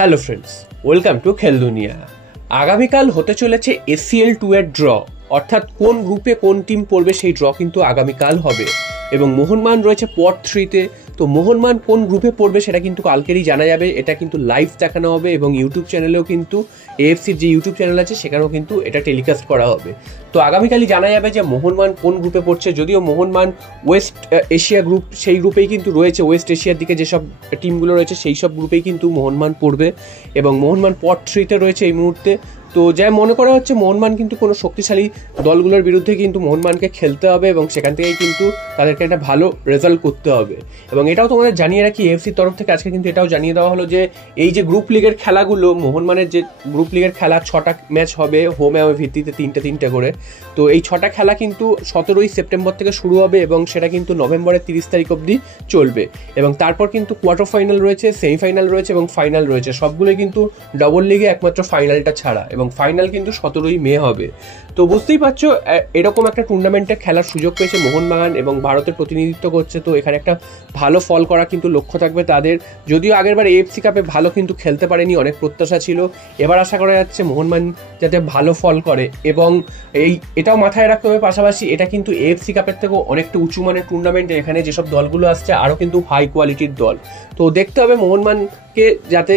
Hello friends, welcome to খেল দুনিয়া। আগামীকাল হতে চলেছে এসিএল 2 এর ড্র, অর্থাৎ কোন গ্রুপে কোন টিম পড়বে সেই ড্র কিন্তু আগামীকাল হবে এবং মোহনবাগান রয়েছে পট 3-তে। তো মোহনবাগান কোন গ্রুপে পড়বে সেটা কিন্তু কালকেরই জানা যাবে। এটা কিন্তু লাইভ দেখানো হবে এবং ইউটিউব চ্যানেলেও কিন্তু এএফসির যে ইউটিউব চ্যানেল আছে সেখানেও কিন্তু এটা টেলিকাস্ট করা হবে। তো আগামীকালই জানা যাবে যে মোহনবাগান কোন গ্রুপে পড়ছে। যদিও মোহনবাগান ওয়েস্ট এশিয়া গ্রুপ, সেই গ্রুপেই কিন্তু রয়েছে, ওয়েস্ট এশিয়ার দিকে যেসব টিমগুলো রয়েছে সেই সব গ্রুপেই কিন্তু মোহনবাগান পড়বে এবং মোহনবাগান পট 3-তে রয়েছে এই মুহূর্তে। তো যা মনে করা হচ্ছে মোহনবাগান কিন্তু কোনো শক্তিশালী দলগুলোর বিরুদ্ধে কিন্তু মোহনবাগানকে খেলতে হবে এবং সেখান থেকেই কিন্তু তাদেরকে একটা ভালো রেজাল্ট করতে হবে। এবং এটাও তোমাদের জানিয়ে রাখি, এএফসির তরফ থেকে আজকে কিন্তু এটাও জানিয়ে দেওয়া হলো যে এই যে গ্রুপ লিগের খেলাগুলো, মোহনবাগানের যে গ্রুপ লিগের খেলা 6টা ম্যাচ হবে হোম অ্যাওয়ে ভিত্তিতে 3টে করে। তো এই 6টা খেলা কিন্তু 17ই সেপ্টেম্বর থেকে শুরু হবে এবং সেটা কিন্তু নভেম্বরের 30 তারিখ অবধি চলবে। এবং তারপর কিন্তু কোয়ার্টার ফাইনাল রয়েছে, সেমিফাইনাল রয়েছে এবং ফাইনাল রয়েছে। সবগুলোই কিন্তু ডবল লিগে, একমাত্র ফাইনালটা ছাড়া, এবং ফাইনাল কিন্তু 17ই মে হবে। তো বুঝতেই পারছো এরকম একটা টুর্নামেন্টে খেলার সুযোগ পেয়েছে মোহনবাগান এবং ভারতের প্রতিনিধিত্ব করছে। তো এখানে একটা ভালো ফল করা কিন্তু লক্ষ্য থাকবে তাদের। যদিও আগেরবার এএফসি কাপে ভালো কিন্তু খেলতে পারেনি, অনেক প্রত্যাশা ছিল। এবার আশা করা যাচ্ছে মোহনবাগান যাতে ভালো ফল করে এবং এটাও মাথায় রাখতে হবে পাশাপাশি এটা কিন্তু এএফসি কাপের থেকেও অনেকটা উঁচু মানের টুর্নামেন্ট। এখানে যেসব দলগুলো আসছে আরও কিন্তু হাই কোয়ালিটির দল। তো দেখতে হবে মোহনবাগানকে যাতে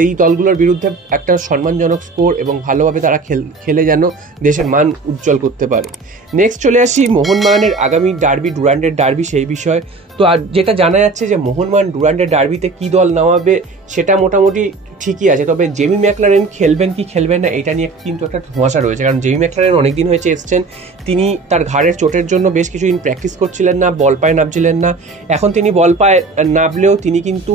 এই দলগুলোর বিরুদ্ধে একটা সম্মানজনক স্কোর এবং ভালোভাবে তারা খেলে যেন দেশের মান উজ্জ্বল করতে পারে। নেক্সট চলে আসি মোহনবাগানের আগামী ডার্বি, ডুরান্ডের ডার্বি, সেই বিষয়। তো আর যেটা জানা যাচ্ছে যে মোহনবাগান ডুরান্ডের ডার্বিতে কী দল নামাবে সেটা মোটামুটি ঠিকই আছে, তবে জেমি ম্যাকলারেন খেলবেন কি খেলবেন না এটা নিয়ে কিন্তু একটা ধোঁয়াশা রয়েছে। কারণ জেমি ম্যাকলারেন অনেকদিন হয়েছে এসছেন, তিনি তার ঘাড়ের চোটের জন্য বেশ কিছুদিন প্র্যাকটিস করছিলেন না, বল পায়ে নামছিলেন না। এখন তিনি বল পায়ে নামলেও তিনি কিন্তু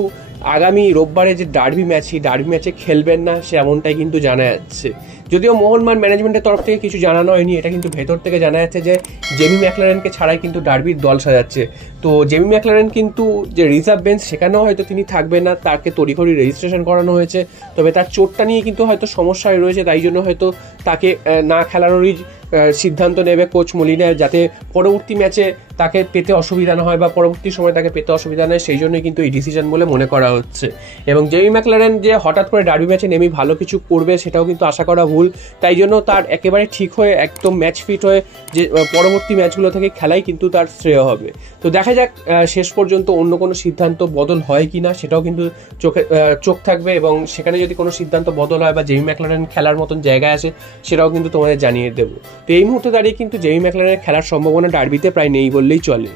আগামী রোববারে যে ডার্বি ম্যাচ, সেই ডার্বি ম্যাচে খেলবেন না, সে এমনটাই কিন্তু জানা যাচ্ছে। যদিও মোহনবাগান ম্যানেজমেন্টের তরফ থেকে কিছু জানানো হয়নি, এটা কিন্তু ভেতর থেকে জানা যাচ্ছে যে জেমি ম্যাকলারেনকে ছাড়াই কিন্তু ডার্বির দল সাজাচ্ছে। তো জেমি ম্যাকলারেন কিন্তু যে রিজার্ভ বেঞ্চ সেখানেও হয়তো তিনি থাকবেন না, তাকে তড়িঘড়ি রেজিস্ট্রেশন করানো হয়েছে। তবে তার চোটটা নিয়ে কিন্তু হয়তো সমস্যায় রয়েছে, তাই জন্য হয়তো তাকে না খেলানোরই সিদ্ধান্ত নেবে কোচ মলিনা, যাতে পরবর্তী ম্যাচে তাকে পেতে অসুবিধা না হয় বা পরবর্তী সময় তাকে পেতে অসুবিধা নয়, সেই জন্যই কিন্তু এই ডিসিশন বলে মনে করা হচ্ছে। এবং জেমি ম্যাকলারেন যে হঠাৎ করে ডার্বি ম্যাচে নেমেই ভালো কিছু করবে সেটাও কিন্তু আশা করা ভুল। তাই জন্য তার একেবারে ঠিক হয়ে একদম ম্যাচ ফিট হয়ে যে পরবর্তী ম্যাচগুলো থেকে খেলাই কিন্তু তার শ্রেয় হবে। তো দেখা যাক শেষ পর্যন্ত অন্য কোনো সিদ্ধান্ত বদল হয় কি না, সেটাও কিন্তু চোখ থাকবে এবং সেখানে যদি কোনো সিদ্ধান্ত বদল হয় বা জেমি ম্যাকলারেন খেলার মতন জায়গায় আসে সেটাও কিন্তু তোমাদের জানিয়ে দেবো। তো এই মুহূর্তে দাঁড়িয়ে কিন্তু জেমি ম্যাকলারেনের খেলার সম্ভাবনা ডার্বিতে প্রায় নেই বললেই চলে।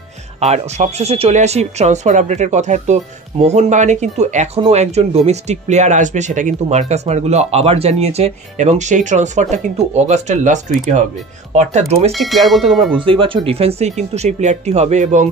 আর সবশেষে চলে আসি ট্রান্সফার আপডেটের কথায়। তো মোহনবাগানে কিন্তু এখনও একজন ডোমেস্টিক প্লেয়ার আসবে, সেটা কিন্তু মার্কাস মার্গুলো আবার জানিয়েছে এবং সেই ট্রান্সফারটা কিন্তু অগাস্টের লাস্ট উইকে হবে। অর্থাৎ ডোমেস্টিক প্লেয়ার বলতে তোমরা বুঝতেই পারছো ডিফেন্সেই কিন্তু সেই প্লেয়ারটি হবে এবং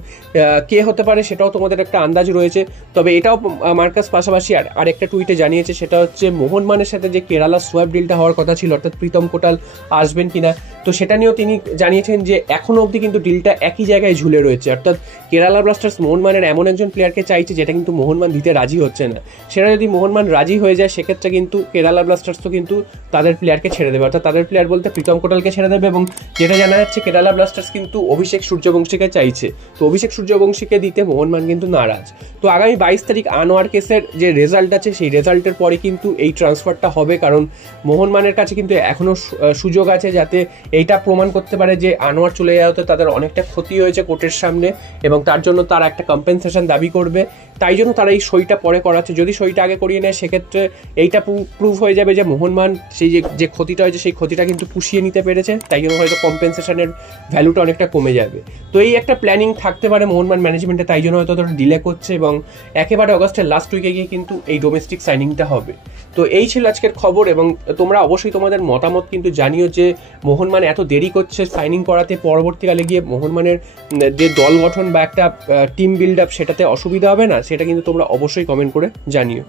কে হতে পারে সেটাও তোমাদের একটা আন্দাজ রয়েছে। তবে এটাও মার্কাস পাশাপাশি আরেকটা টুইটে জানিয়েছে, সেটা হচ্ছে মোহনবাগানের সাথে যে কেরালা সোয়াপ ডিলটা হওয়ার কথা ছিল, অর্থাৎ প্রীতম কোটাল আসবেন কিনা, তো সেটা নিয়েও তিনি জানিয়েছেন যে এখনও অবধি কিন্তু ডিলটা একই জায়গায় ঝুলে রয়েছে। অর্থাৎ কেরালা ব্লাস্টার্স মোহনবাগানের এমন একজন প্লেয়ারকে চাইছে যেটা কিন্তু মোহনবাগান দিতে রাজি হচ্ছে না। সেটা যদি মোহনবাগান রাজি হয়ে যায় সেক্ষেত্রে কিন্তু কেরালা ব্লাস্টার্স তো কিন্তু তাদের প্লেয়ারকে ছেড়ে দেবে, অর্থাৎ তাদের প্লেয়ার বলতে প্রীতম কোটালকে ছেড়ে দেবে। এবং যেটা জানা যাচ্ছে কেরালা ব্লাস্টার্স কিন্তু অভিষেক সূর্যবংশীকে চাইছে, তো অভিষেক সূর্যবংশীকে দিতে মোহনবাগান কিন্তু নারাজ। তো আগামী 22 তারিখ আনোয়ার কেসের যে রেজাল্ট আছে সেই রেজাল্টের পরে কিন্তু এই ট্রান্সফারটা হবে, কারণ মোহনবাগানের কাছে কিন্তু এখনও সুযোগ আছে যাতে এইটা প্রমাণ করতে পারে যে আনোয়ার চলে যাওয়াতে তাদের অনেকটা ক্ষতি হয়েছে কোর্টের সামনে এবং তার জন্য তারা একটা কম্পেনসেশন দাবি করবে। তাই জন্য তারা এই সইটা পরে করাচ্ছে। যদি সইটা আগে করিয়ে নেয় সেক্ষেত্রে এইটা প্রুভ হয়ে যাবে যে মোহনবাগান সেই যে ক্ষতিটা হয়েছে সেই ক্ষতিটা কিন্তু পুষিয়ে নিতে পেরেছে, তাই জন্য হয়তো কম্পেনসেশনের ভ্যালুটা অনেকটা কমে যাবে। তো এই একটা প্ল্যানিং থাকতে পারে মোহনবাগান ম্যানেজমেন্টে, তাই জন্য হয়তো তারা ডিলে করছে এবং একেবারে অগাস্টের লাস্ট উইকে গিয়ে কিন্তু এই ডোমেস্টিক সাইনিংটা হবে। তো এই ছিল আজকের খবর এবং তোমরা অবশ্যই তোমাদের মতামত কিন্তু জানিও যে মোহনবাগান এত দেরি করছে সাইনিং করাতে, পরবর্তীকালে গিয়ে মোহনবাগানের যে দল গঠন বা একটা টিম বিল্ড আপ সেটাতে অসুবিধা হবে না, সেটা কিন্তু তোমরা অবশ্যই কমেন্ট করে জানিও।